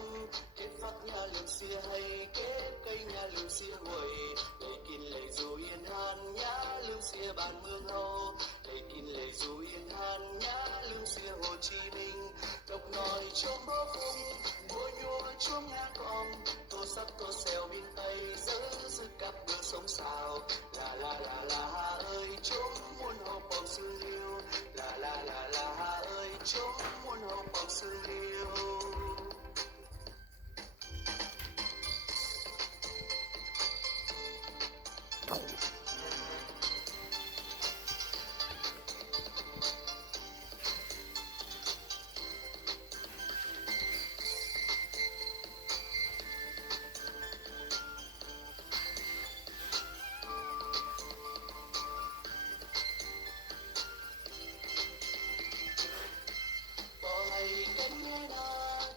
năm kết phát nhà lương xia hay kết cây nhà lương xia huệ lấy kín lấy dù yên hàn nhà lương xia bàn mương hầu lấy kín lấy dù yên hàn nhà lương xia Hồ Chí Minh độc nói trong bó phung mùa nhua trong ngã còm tô sắt tô xèo bên tây giữ sức cặp bữa sống sao la hà ơi chúng muôn hậu bóng sư liêu la hà ơi chúng muôn hậu bóng sư liêu.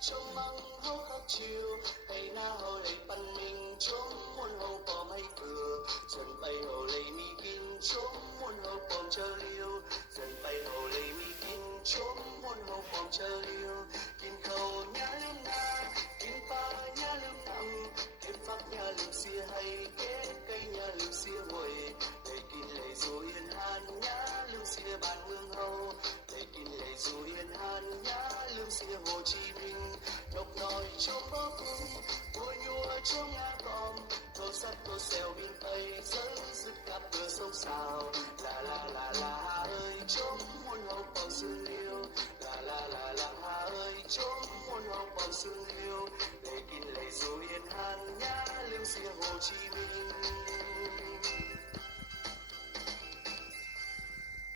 Trong măng hấu khóc chiều hay na hồ lấy pan mình chống muôn hồ bò hay vừa dần bay hồ lấy mi kinh chống muôn hồ bom chờ liêu dần bay hồ lấy mi kinh chống muôn hồ bom chờ liêu kinh khâu nhá lương na kinh pa nhá lương nằm kết phát nhá lương xia hay kết cây nhá lương xia huệ lấy kinh lấy dù yên hàn nhá lương xia bàn mương hầu lấy kinh lấy dù yên hàn nhá lương xia Hồ Chí Minh độc nói trong bó cung mùa nhua trong ngã còm tô sắt tô xèo bên tây giữ sức cặp bữa sông xào la hà ơi trong muôn hậu bóng sư liêu la hà ơi trong muôn hậu bóng sư liêu lấy kín lấy dù yên hàn nhá lương xia Hồ Chí Minh.